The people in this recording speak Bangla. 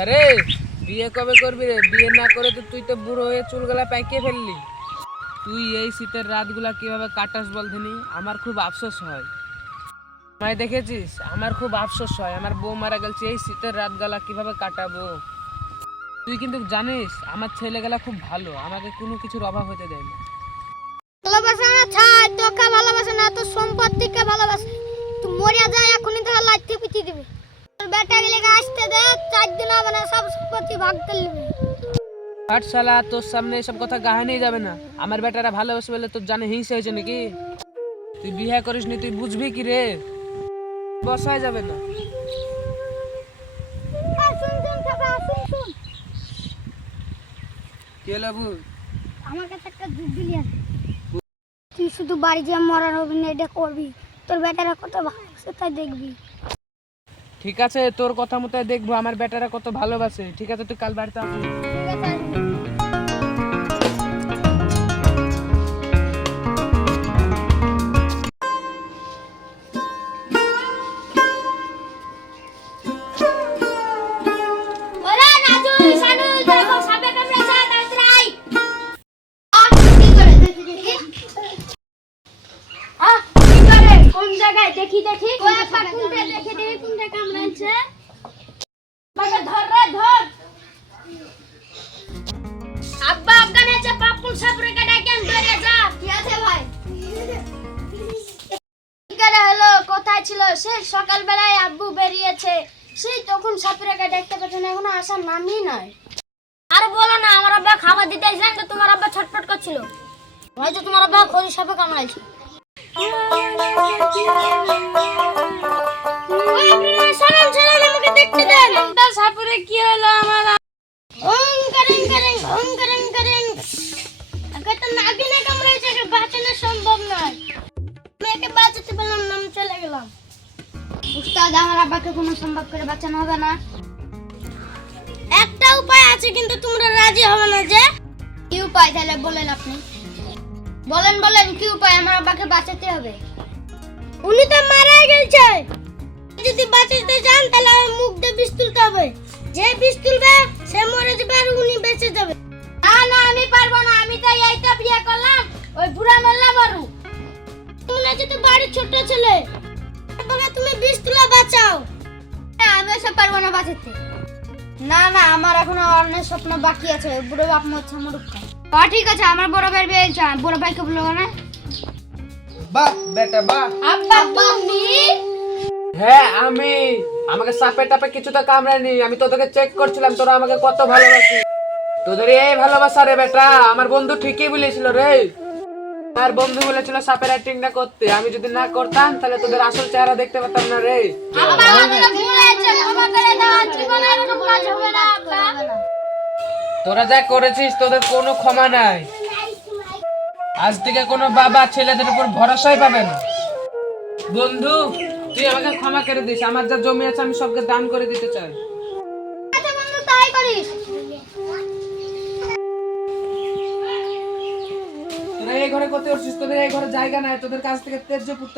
আরে বিয়ে কবে করবি রে? বিয়ে না করে তো তুই তো বুড়ো হয়ে চুলগুলা পাকিয়ে ফেললি। তুই এই শীতের রাতগুলা কিভাবে কাটাস বল দিনি? আমার খুব আফসোস হয়। আমায় দেখেছিস? আমার খুব আফসোস হয়, আমার বউ মারা গেছে, এই শীতের রাতগুলা কিভাবে কাটাবো। তুই কিন্তু জানিস আমার ছেলেগুলা খুব ভালো, আমাকে কোনো কিছুর অভাব হতে দেয় না। ভালোবাসে না ছাই, তোকে ভালোবাসে না, তোর সম্পত্তিকে ভালোবাসে। তুই মরিয়া যায় এখনই তো লাইতে পিটি দিবে। তোর বেটা গেলে আসতে দে, 4 দিন হবে না সব সম্পত্তি ভাগ করে নেবে। হাট শালা, তোর সামনে এসব কথা গাহানি যাবে না। আমার বেটারা ভালোবাসে বলে তোর জানে হিংসা হয়েছে নাকি? তুই বিয়ে করিস নি, তুই বুঝবি কি রে? বসাই যাবে না। শুন শুন কাকা, শুন। কি হলো বউ? আমার কাছে একটা যুদ্ধ আছে। তুই শুধু বাড়ি যা মরার অভিনয়টা করবি, তোর বেটারা কত ভালোবাসে তাই দেখবি। ঠিক আছে, তোর কথা মতো দেখবো আমার বেটারা কত ভালোবাসে। ঠিক আছে, তুই কাল বাড়িতে আসবি। ঠিক আছে, আসবি। ওরে নাজু, শানু, দেখো সাপে কামড়েছে, তাড়াতাড়ি আয়। কি করে দেখি? কি করে? কোন জায়গায় দেখি? ওই পাকুনটা দেখি কোনটা কামড়েছে। বাবা ধর রে, ধর। আব্বা আফগানে আছে, পাপুল সাপুরে কাটা কেন ধরে যা। কি আছে ভাই? কি করে হলো? কোথায় ছিল? সে সকালবেলায় আব্বু বেরিয়েছে, সেই তখন সাপুরেকে দেখতে পেছেন, এখনো আসার নামই নয়। আর বলো না, আমার আব্বা খাবার দিতে এসেছিলেন তো তোমার আব্বা ছটফট করছিল, হয়তো তোমার আব্বা খড়ি সাপে কামড়াইছে। আমাকে দেখতে দেন। সাপুরে কি হলো আমার? ওম করেন আগে তো নাগিনে কামড়েছে, একে বাঁচানো সম্ভব নয়। আমি একে বাঁচাতে পারলাম না, আমি চলে গেলাম। উস্তাদ, আমার আব্বাকে কোনো সম্ভব করে বাঁচানো হবে না। একটা উপায় আছে, কিন্তু তোমরা রাজি হবে না যে। কি উপায় তাহলে বলেন আপনি? বলেন কি উপায়? আমার আব্বাকে বাঁচাতে হবে। উনি তো মারা গেছে, যদি বাঁচাতে চান তাহলে আমার মুখ দিয়ে বিষ তুলতে হবে। যে বিষ তুলবে সে মরে যাবে আর উনি বেঁচে যাবে। না আমি পারবো না, আমি তো এইটা বিয়ে করলাম, ওই বুড়া মেলা মারু। তুমি যদি বাড়ির ছোট ছেলে, বাবা তুমি বিষ তুলে বাঁচাও। আমি এসব পারবো না বাঁচাতে। না আমার এখনো অনেক স্বপ্ন বাকি আছে। বুড়ো বাপ মরছে মরুক। ঠিক আছে, আমার বড় ভাই বেরিয়েছে, বড় ভাইকে বলবো না। বাহ বেটা বাহ। আব্বা তুমি? হ্যাঁ আমি। আমাকে সাপে টাপে কিছু তো কামড়ায়নি, আমি তোদেরকে চেক করছিলাম তোরা আমাকে কত ভালোবাসিস। তোদের এই ভালোবাসা রে বেটা, আমার বন্ধু ঠিকই বলেছিল রে। আর বন্ধু বলেছিল সাপের অ্যাক্টিংটা করতে, আমি যদি না করতাম তাহলে তোদের আসল চেহারা দেখতে পেতাম না রে। আব্বা আমাকে ভুল হয়েছে, ক্ষমা করে দাও, জীবনে এরকম কাজ হবে না আব্বা। তোরা যা করেছিস তোদের কোনো ক্ষমা নাই। আজ থেকে কোনো বাবা ছেলেদের উপর ভরসাই পাবে না। বন্ধু তুই আমাকে ক্ষমা করে দিস, আমার যা জমি আছে আমি সবকে দান করে দিতে চাই। আচ্ছা বন্ধু, তাই করিস। তোরা এই ঘরে করতে পারছিস, তোদের এই ঘরে জায়গা নাই, তোদের কাছ থেকে তেজ্য পুত্র।